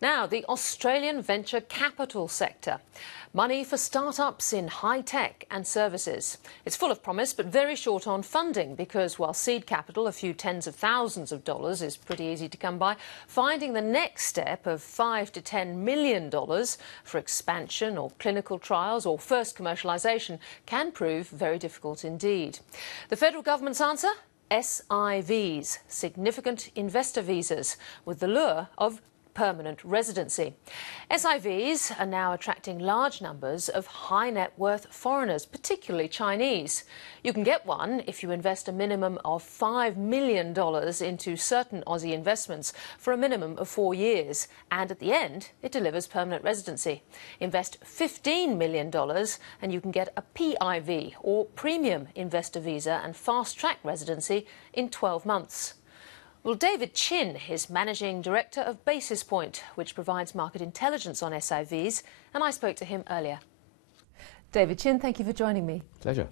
Now, the Australian venture capital sector. Money for startups in high tech and services. It's full of promise, but very short on funding because while seed capital, a few tens of thousands of dollars, is pretty easy to come by, finding the next step of $5 to $10 million for expansion or clinical trials or first commercialisation can prove very difficult indeed. The federal government's answer? SIVs, significant investor visas, with the lure of permanent residency. SIVs are now attracting large numbers of high net worth foreigners, particularly Chinese. You can get one if you invest a minimum of $5 million into certain Aussie investments for a minimum of 4 years, and at the end it delivers permanent residency. Invest $15 million and you can get a PIV, or Premium Investor Visa, and fast-track residency in 12 months. Well, David Chin is Managing Director of Basis Point, which provides market intelligence on SIVs, and I spoke to him earlier. David Chin, thank you for joining me. Pleasure.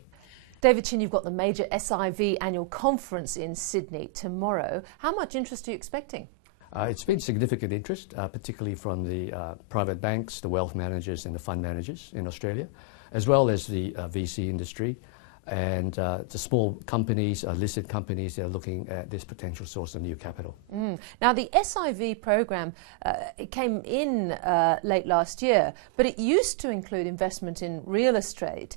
David Chin, you've got the major SIV annual conference in Sydney tomorrow. How much interest are you expecting? It's been significant interest, particularly from the private banks, the wealth managers and the fund managers in Australia, as well as the VC industry. And the small companies, listed companies, they're looking at this potential source of new capital. Now, the SIV program, it came in late last year, but it used to include investment in real estate.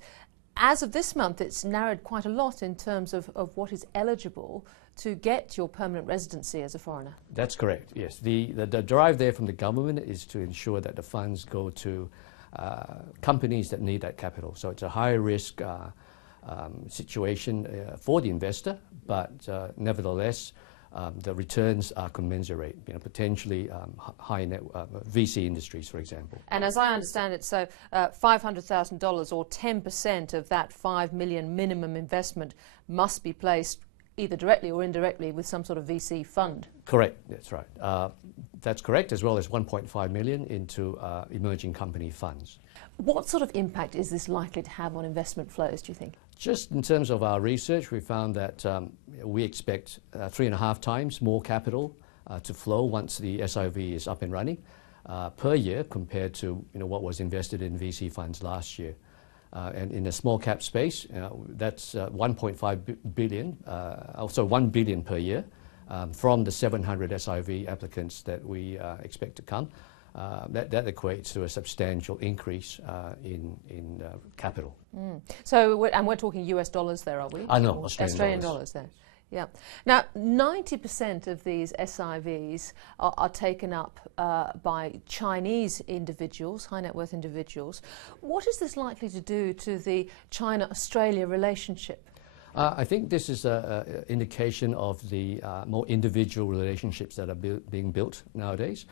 As of this month, it's narrowed quite a lot in terms of what is eligible to get your permanent residency as a foreigner. That's correct, yes. The drive there from the government is to ensure that the funds go to companies that need that capital. So it's a high risk situation for the investor, but nevertheless, the returns are commensurate, potentially high net VC industries, for example. And as I understand it, so $500,000 or 10% of that $5 million minimum investment must be placed either directly or indirectly with some sort of VC fund. Correct, that's right. That's correct, as well as $1.5 million into emerging company funds. What sort of impact is this likely to have on investment flows, do you think? Just in terms of our research, we found that we expect 3.5 times more capital to flow once the SIV is up and running per year compared to what was invested in VC funds last year. And in the small cap space, that's 1.5 billion, also 1 billion per year from the 700 SIV applicants that we expect to come. That equates to a substantial increase in capital. So, we're talking US dollars there, are we? No, Australian dollars there. Yeah. Now, 90% of these SIVs are taken up by Chinese individuals, high net worth individuals. What is this likely to do to the China-Australia relationship? I think this is an indication of the more individual relationships that are being built nowadays.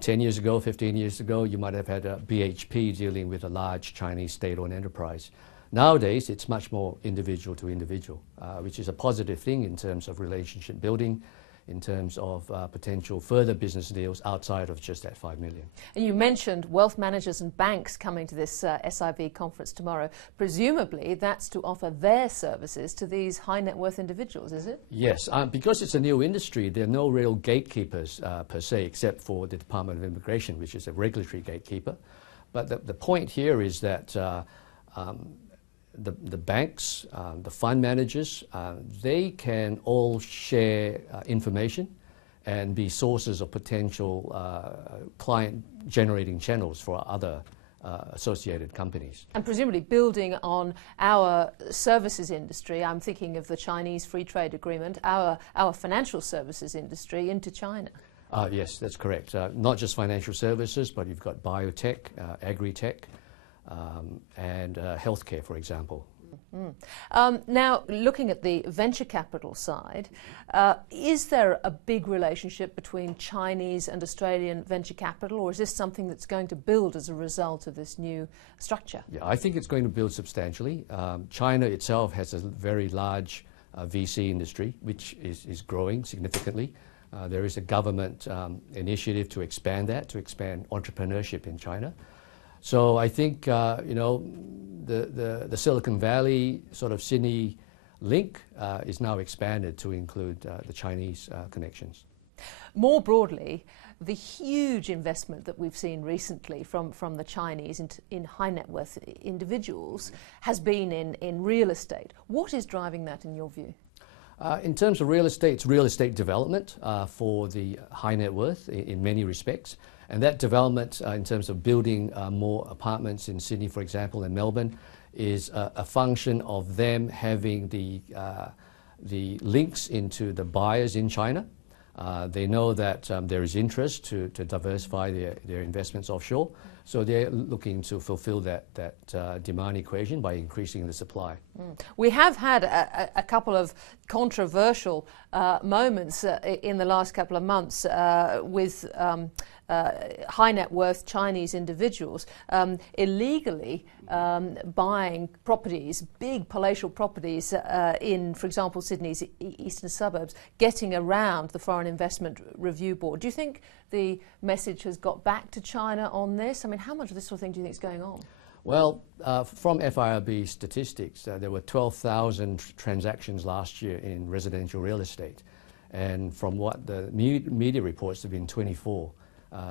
10 years ago, 15 years ago, you might have had a BHP dealing with a large Chinese state-owned enterprise. Nowadays, it's much more individual to individual, which is a positive thing in terms of relationship building, in terms of potential further business deals outside of just that $5 million. And you mentioned wealth managers and banks coming to this SIV conference tomorrow. Presumably, that's to offer their services to these high net worth individuals, is it? Yes, because it's a new industry, there are no real gatekeepers per se, except for the Department of Immigration, which is a regulatory gatekeeper. But the point here is that the banks, the fund managers, they can all share information and be sources of potential client-generating channels for other associated companies. And presumably building on our services industry, I'm thinking of the Chinese Free Trade Agreement, our financial services industry into China. Yes, that's correct. Not just financial services, but you've got biotech, agri-tech, and healthcare, for example. Now, looking at the venture capital side, is there a big relationship between Chinese and Australian venture capital, or is this something that's going to build as a result of this new structure? Yeah, I think it's going to build substantially. China itself has a very large VC industry, which is growing significantly. There is a government initiative to expand that, to expand entrepreneurship in China. So I think, the Silicon Valley sort of Sydney link is now expanded to include the Chinese connections. More broadly, the huge investment that we've seen recently from the Chinese in high net worth individuals has been in real estate. What is driving that in your view? In terms of real estate, it's real estate development for the high net worth in many respects. And that development in terms of building more apartments in Sydney, for example, and Melbourne, is a function of them having the links into the buyers in China. They know that there is interest to diversify their investments offshore, so they're looking to fulfill that demand equation by increasing the supply. We have had a couple of controversial moments in the last couple of months with high net worth Chinese individuals illegally buying properties, big palatial properties in, for example, Sydney's eastern suburbs, getting around the Foreign Investment Review Board. Do you think the message has got back to China on this? I mean, how much of this sort of thing do you think is going on? Well, from FIRB statistics, there were 12,000 transactions last year in residential real estate. And from what the media reports, there have been 24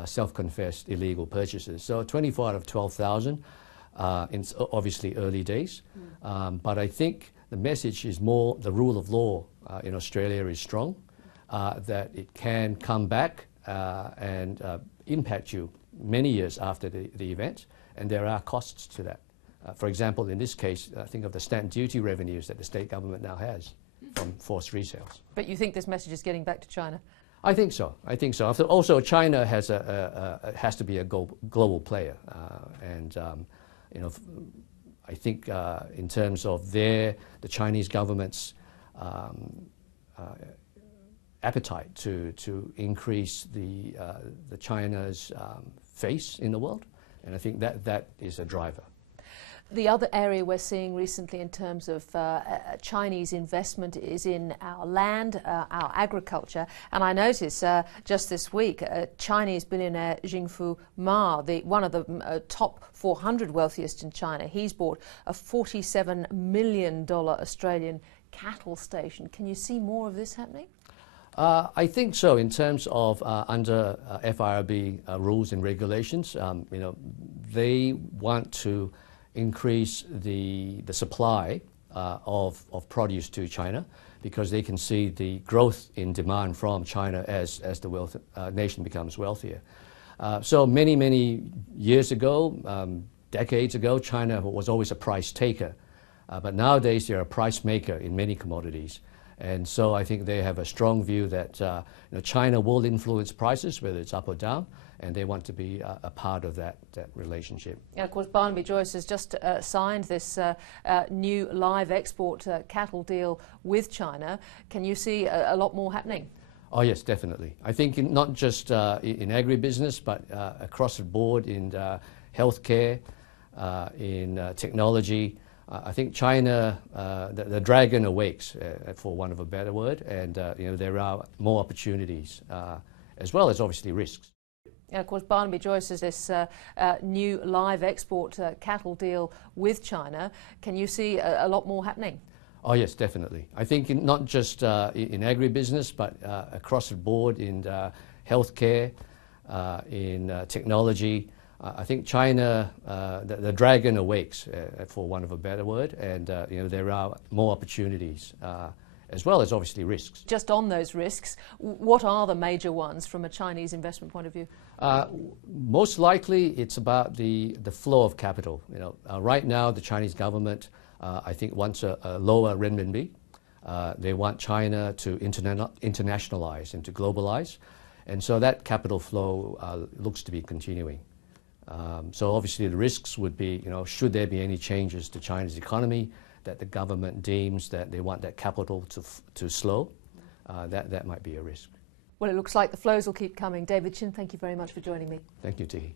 self-confessed illegal purchases. So 24 out of 12,000. It's obviously early days, but I think the message is more the rule of law in Australia is strong, that it can come back and impact you many years after the event, and there are costs to that. For example, in this case, think of the stamp duty revenues that the state government now has from forced resales. But you think this message is getting back to China? I think so. I think so. Also, China has has to be a global player, and you know, I think in terms of the Chinese government's appetite to increase the China's face in the world, and I think that is a driver. The other area we're seeing recently in terms of Chinese investment is in our land, our agriculture. And I notice just this week, Chinese billionaire Jingfu Ma, one of the top 400 wealthiest in China, he's bought a $47 million Australian cattle station. Can you see more of this happening? I think so. In terms of under FIRB rules and regulations, you know, they want to increase the supply of produce to China, because they can see the growth in demand from China as the nation becomes wealthier. So many years ago, decades ago, China was always a price taker, but nowadays they're a price maker in many commodities. And so I think they have a strong view that you know, China will influence prices, whether it's up or down, and they want to be a part of that relationship. And of course, Barnaby Joyce has just signed this new live export cattle deal with China. Can you see a lot more happening? Oh yes, definitely. I think not just in agribusiness, but across the board in healthcare, in technology. I think China, the dragon awakes, for want of a better word, and you know, there are more opportunities as well as obviously risks. And of course, Barnaby Joyce has this new live export cattle deal with China. Can you see a lot more happening? Oh yes, definitely. I think not just in agribusiness, but across the board in healthcare, in technology. I think China, the dragon awakes, for want of a better word, and you know, there are more opportunities as well as obviously risks. Just on those risks, what are the major ones from a Chinese investment point of view? Most likely, it's about the flow of capital. You know, right now the Chinese government, I think, wants a lower renminbi. They want China to internationalize and to globalize, and so that capital flow looks to be continuing. So obviously the risks would be, you know, should there be any changes to China's economy that the government deems that they want that capital to slow, that might be a risk. Well, it looks like the flows will keep coming. David Chin, thank you very much for joining me. Thank you, Tihi.